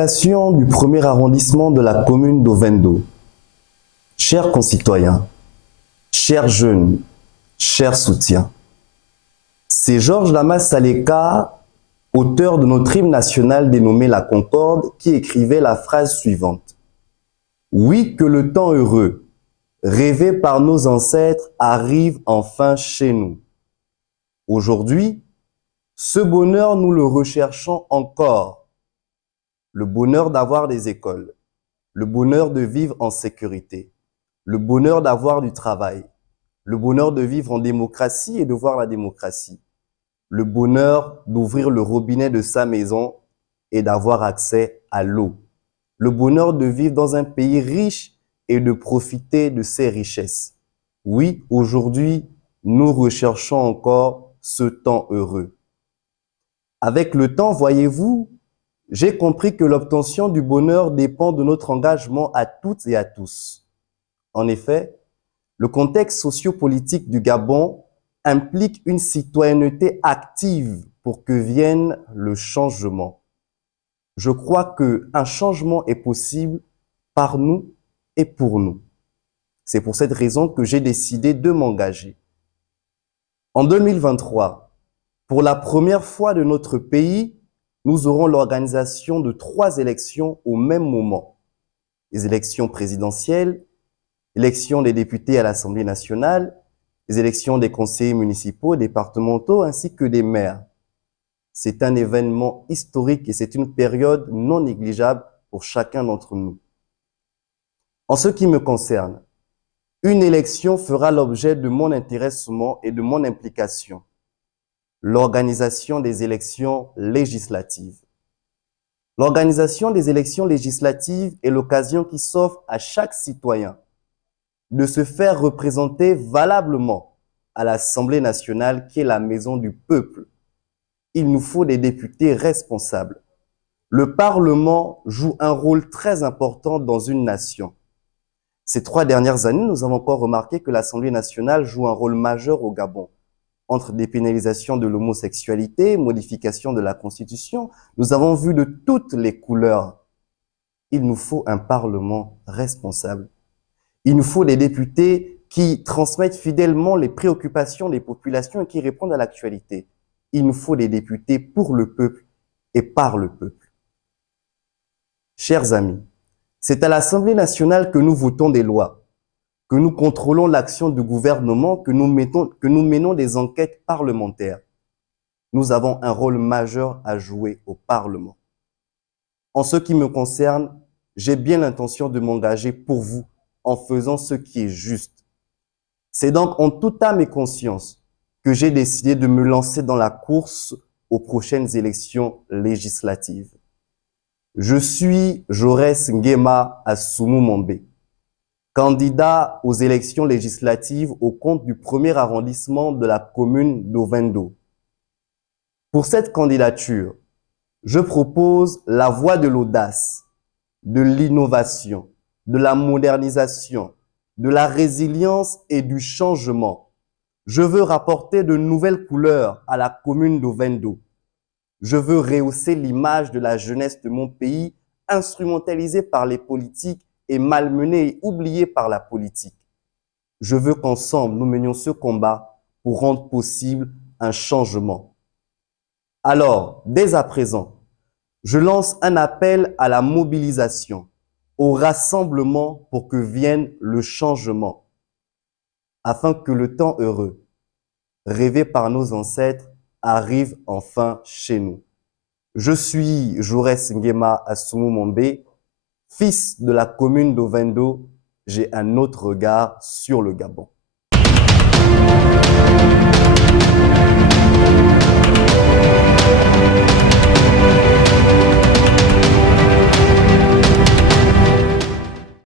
Population du premier arrondissement de la commune d'Ovendo, chers concitoyens, chers jeunes, chers soutiens, c'est Georges Lamas Saleka, auteur de notre hymne national dénommé La Concorde, qui écrivait la phrase suivante. Oui, que le temps heureux, rêvé par nos ancêtres, arrive enfin chez nous. Aujourd'hui, ce bonheur, nous le recherchons encore. Le bonheur d'avoir des écoles, le bonheur de vivre en sécurité, le bonheur d'avoir du travail, le bonheur de vivre en démocratie et de voir la démocratie, le bonheur d'ouvrir le robinet de sa maison et d'avoir accès à l'eau, le bonheur de vivre dans un pays riche et de profiter de ses richesses. Oui, aujourd'hui, nous recherchons encore ce temps heureux. Avec le temps, voyez-vous, j'ai compris que l'obtention du bonheur dépend de notre engagement à toutes et à tous. En effet, le contexte sociopolitique du Gabon implique une citoyenneté active pour que vienne le changement. Je crois qu'un changement est possible par nous et pour nous. C'est pour cette raison que j'ai décidé de m'engager. En 2023, pour la première fois de notre pays, nous aurons l'organisation de 3 élections au même moment. Les élections présidentielles, l'élection des députés à l'Assemblée nationale, les élections des conseillers municipaux, départementaux, ainsi que des maires. C'est un événement historique et c'est une période non négligeable pour chacun d'entre nous. En ce qui me concerne, une élection fera l'objet de mon intéressement et de mon implication. L'organisation des élections législatives. L'organisation des élections législatives est l'occasion qui s'offre à chaque citoyen de se faire représenter valablement à l'Assemblée nationale qui est la maison du peuple. Il nous faut des députés responsables. Le Parlement joue un rôle très important dans une nation. Ces 3 dernières années, nous avons encore remarqué que l'Assemblée nationale joue un rôle majeur au Gabon. Entre dépénalisation de l'homosexualité, modification de la Constitution, nous avons vu de toutes les couleurs. Il nous faut un Parlement responsable. Il nous faut des députés qui transmettent fidèlement les préoccupations des populations et qui répondent à l'actualité. Il nous faut des députés pour le peuple et par le peuple. Chers amis, c'est à l'Assemblée nationale que nous votons des lois, que nous contrôlons l'action du gouvernement, que nous menons des enquêtes parlementaires. Nous avons un rôle majeur à jouer au Parlement. En ce qui me concerne, j'ai bien l'intention de m'engager pour vous en faisant ce qui est juste. C'est donc en toute âme et conscience que j'ai décidé de me lancer dans la course aux prochaines élections législatives. Je suis Jaurès Nguema Assoumou Mombe, candidat aux élections législatives au compte du premier arrondissement de la commune d'Ovendo. Pour cette candidature, je propose la voie de l'audace, de l'innovation, de la modernisation, de la résilience et du changement. Je veux rapporter de nouvelles couleurs à la commune d'Ovendo. Je veux rehausser l'image de la jeunesse de mon pays, instrumentalisée par les politiques et malmenée et oubliée par la politique. Je veux qu'ensemble, nous menions ce combat pour rendre possible un changement. Alors, dès à présent, je lance un appel à la mobilisation, au rassemblement pour que vienne le changement, afin que le temps heureux, rêvé par nos ancêtres, arrive enfin chez nous. Je suis Jaurès Nguema Assoumou Mombe, fils de la commune d'Ovendo. J'ai un autre regard sur le Gabon.